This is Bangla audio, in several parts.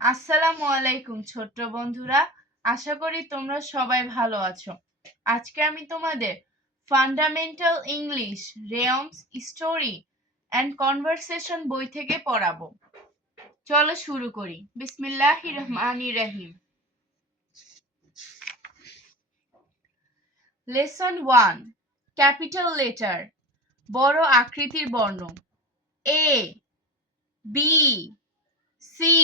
আসসালামু আলাইকুম ছোট্ট বন্ধুরা, আশা করি তোমরা সবাই ভালো আছো। আজকে আমি তোমাদের fundamental English rhymes story and conversation বই থেকে পড়াবো। চলো শুরু করি। বিসমিল্লাহির রহমানির রহিম। লেসন 1, ক্যাপিটাল লেটার, বড় আকৃতির বর্ণ। A, B, C,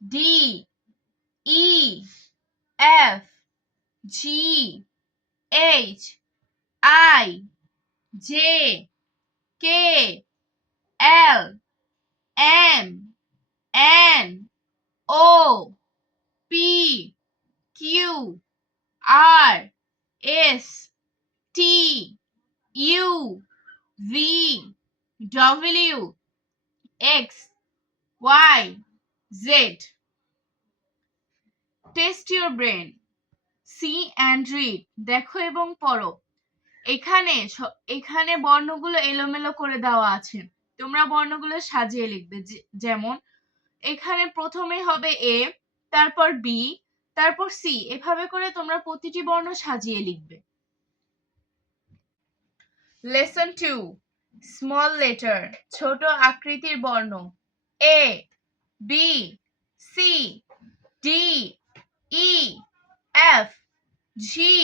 D, E, F, G, H, I, J, K, L, M, N, O, P, Q, R, S, T, U, V, W, X, Y, Z. Test your brain. See and read. দেখো এবং পড়ো। এখানে বর্ণগুলো এলোমেলো করে দেওয়া আছে, তোমরা বর্ণগুলো সাজিয়ে লিখবে। যেমন এখানে প্রথমে হবে এ, তারপর বি, তারপর সি, এভাবে করে তোমরা প্রতিটি বর্ণ সাজিয়ে লিখবে। লেসন 2, স্মল লেটার, ছোট আকৃতির বর্ণ। A, B, C, D, E, F, G,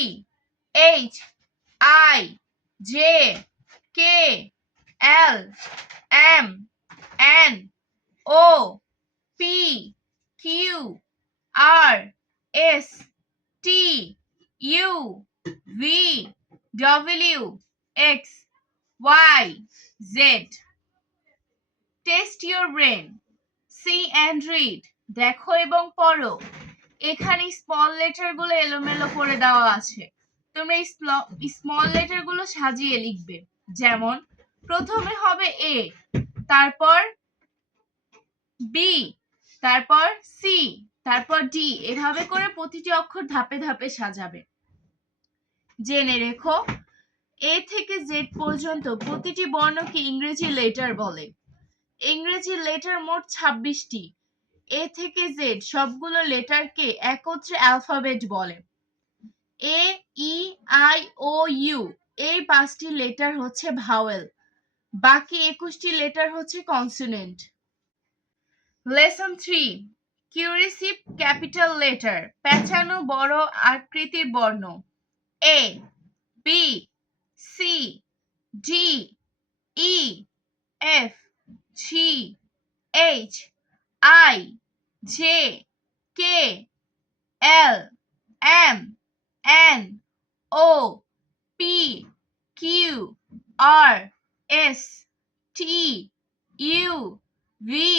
H, I, J, K, L, M, N, O, P, Q, R, S, T, U, V, W, X, Y, Z. Test your brain. See and read. দেখো এবং পড়ো। এখানে স্মল লেটার গুলো এলোমেলো করে দেওয়া আছে, তোমরা এই স্মল লেটার গুলো সাজিয়ে লিখবে। যেমন প্রথমে হবে এ, তারপর বি, তারপর সি, তারপর ডি, এভাবে করে প্রতিটি অক্ষর ধাপে ধাপে সাজাবে। জেনে রেখো, এ থেকে জেড পর্যন্ত প্রতিটি বর্ণকে ইংরেজি লেটার বলে। ইংরেজি লেটার মোট 26টি। এ থেকে জেড সবগুলো লেটারকে একত্রে অ্যালফাবেট বলে। এ, ই, আই, ও, ইউ এই 5টি লেটার হচ্ছে ভাওয়েল, বাকি 21টি লেটার হচ্ছে consonant. Lesson 3, cursive capital letter, পেঁচানো বড় আকৃতির বর্ণ। A, B, C, D, E, F, G, H, I, J, K, L, M, N, O, P, Q, R, S, T, U, V,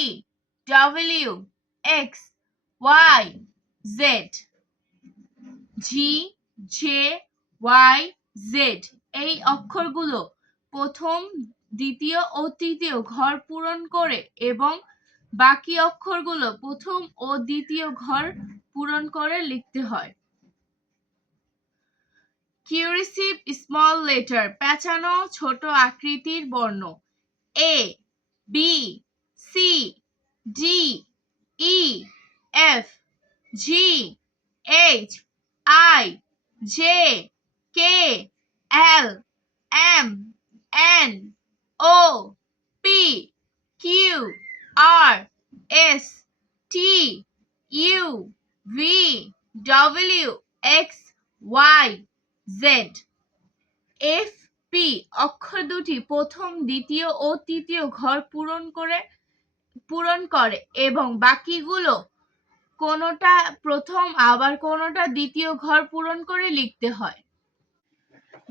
W, X, Y, Z. G, J, Y, Z এই অক্ষরগুলো প্রথম, দ্বিতীয় ও তৃতীয় ঘর পূরণ করে এবং বাকি অক্ষরগুলো প্রথম ও দ্বিতীয় ঘর পূরণ করে লিখতে হয়। কিউরিসিভ স্মল লেটার, পেঁচানো ছোট আকৃতির বর্ণ। A, B, C, D, E, F, G, H, I, J, K, L, M, N, O, P, Q, R, S, T, U, V, W, X, Y, Z. F, P অক্ষর দুটি প্রথম, দ্বিতীয় ও তৃতীয় ঘর পূরণ করে এবং বাকিগুলো কোনোটা প্রথম আবার কোনোটা দ্বিতীয় ঘর পূরণ করে লিখতে হয়।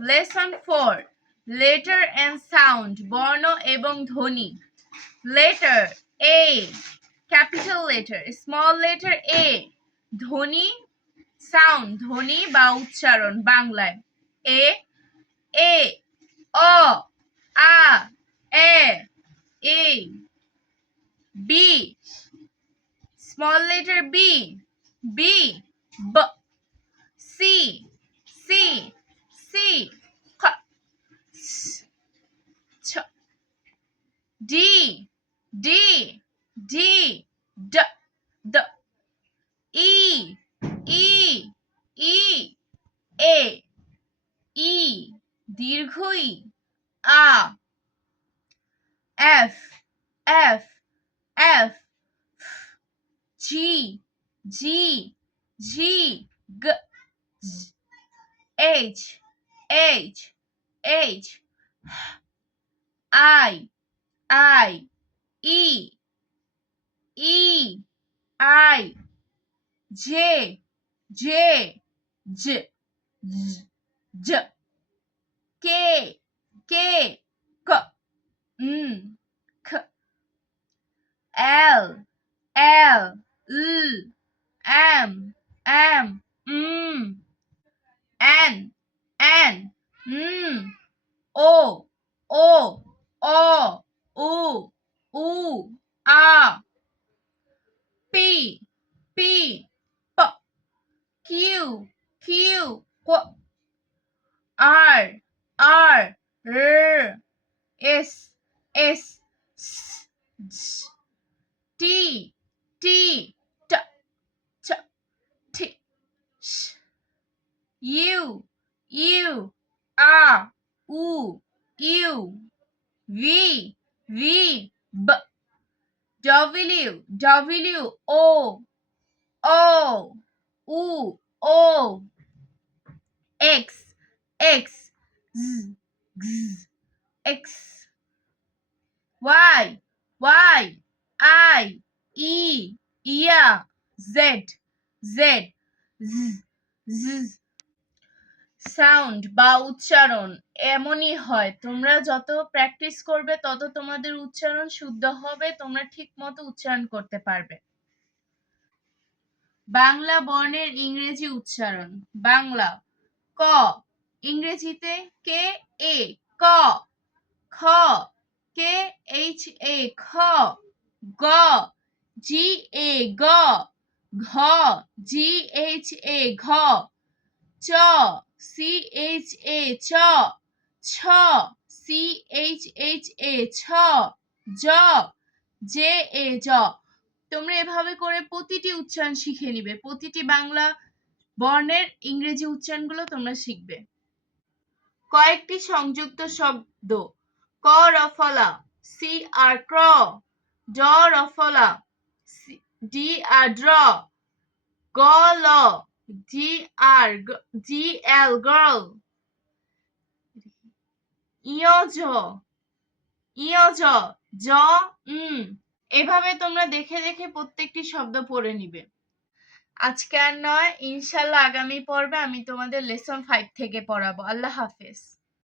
লেসন 4, লেটার এন্ড সাউন্ড, বর্ণ এবং ধ্বনি। Letter A, capital letter, small letter A, ধ্বনি, সাউন্ড ধ্বনি বা উচ্চারণ। বাংলায় এ, এ, অ, আ, এ, ই। B, small letter B, B, ব। সি, সি, সি, খ, ছ। ডি, ডি, ডি, ড। দীর্ঘ ই আ F F F G G G গ H H H I I ই ই আই জে জে জ জ কে কে ক খ L L M M N N O ও অ উ উ আ পি পি প কিউ কিউ ক আর আর র এস এস টি টি ট চ ঠি ইউ ইউ আ উ ইউ ভি ভি ব ডব্লিউ ডব্লিউ ও ও উ ও X X X Y Y আই ই ইয়া জেড জেড সাউন্ড বা উচ্চারণ এমনই হয়, তোমরা যত প্র্যাকটিস করবে তত তোমাদের উচ্চারণ শুদ্ধ হবে, তোমরা ঠিক মতো উচ্চারণ করতে পারবে। বাংলা বর্ণের ইংরেজি উচ্চারণ। বাংলা ক, ইংরেজিতে কে এ ক, খ কে এইচ এ খ, গ জি এ গ, ঘ জি এইচ এ ঘ, চ সি এইচ এ চ, ছ সি এইচ এইচ এ ছ, জ জে এ জ। তোমরা এভাবে করে প্রতিটি উচ্চারণ শিখে নিবে, প্রতিটি বাংলা বর্ণের ইংরেজি উচ্চারণগুলো তোমরা শিখবে। কয়েকটি সংযুক্ত শব্দ। ক রফলা সি আর ক্র, ড রফলা ডি আর ড্র, গ ল জি আর জি এল গার্ল, ইয়জ ইয়জ জ এভাবে তোমরা দেখে দেখে প্রত্যেকটি শব্দ পড়ে নিবে। আজকে আর নয়, ইনশাল্লাহ আগামী পর্বে আমি তোমাদের লেসন 5 থেকে পড়াবো। আল্লাহ হাফেজ।